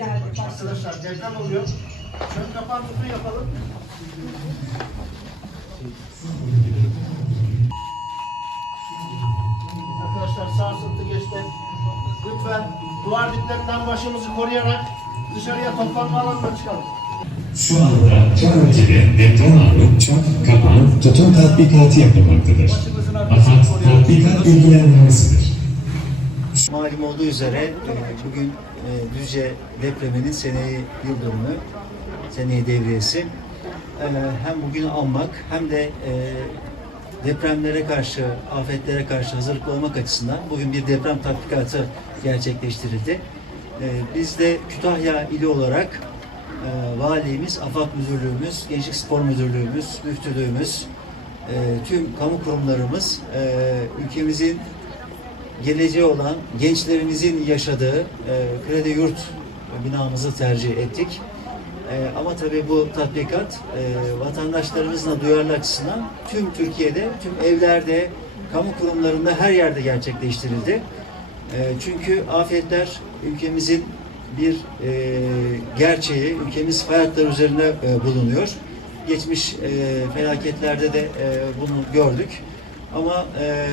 Arkadaşlar deprem oluyor. Kapan tutu yapalım. Arkadaşlar sarsıntı geçti. Lütfen duvar diplerinden başımızı koruyarak dışarıya toplanma alanına çıkalım. Şu anda Çanakkale deprem anı çat kapan tutum tatbikatı yapılmaktadır. AFAD tatbikat bilgilendirmesidir. Malum olduğu üzere e, bugün e, Düzce depreminin seneyi yıl dönümü, seneyi devriyesi. E, Hem bugünü anmak hem de depremlere karşı, afetlere karşı hazırlıklı olmak açısından bugün bir deprem tatbikatı gerçekleştirildi. Biz de Kütahya ili olarak valimiz, AFAD müdürlüğümüz, Gençlik Spor Müdürlüğümüz, müftülüğümüz, tüm kamu kurumlarımız ülkemizin geleceği olan gençlerimizin yaşadığı e, kredi yurt binamızı tercih ettik. E, ama tabii bu tatbikat e, vatandaşlarımızla duyarlı açısından tüm Türkiye'de, tüm evlerde, kamu kurumlarında her yerde gerçekleştirildi. E, çünkü afetler ülkemizin bir e, gerçeği, ülkemiz fay hatları üzerinde e, bulunuyor. Geçmiş e, felaketlerde de e, bunu gördük. Ama e,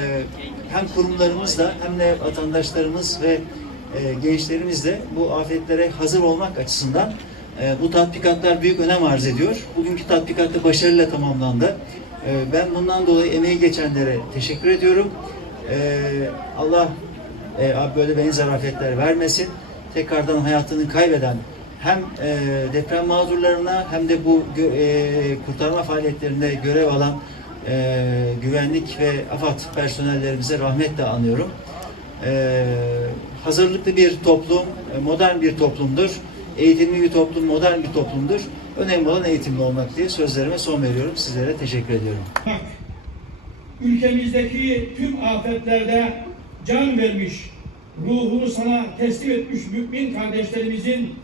hem kurumlarımızla hem de vatandaşlarımız ve e, gençlerimiz de bu afetlere hazır olmak açısından e, bu tatbikatlar büyük önem arz ediyor. Bugünkü tatbikat da başarıyla tamamlandı. E, ben bundan dolayı emeği geçenlere teşekkür ediyorum. E, Allah e, böyle benzer afetler vermesin. Tekrardan hayatını kaybeden hem e, deprem mağdurlarına hem de bu e, kurtarma faaliyetlerinde görev alan e, güvenlik ve AFAD personellerimize rahmetle anıyorum. E, hazırlıklı bir toplum, modern bir toplumdur. Eğitimli bir toplum, modern bir toplumdur. Önemli olan eğitimli olmak diye sözlerime son veriyorum. Sizlere teşekkür ediyorum. Ülkemizdeki tüm afetlerde can vermiş, ruhunu sana teslim etmiş mümin kardeşlerimizin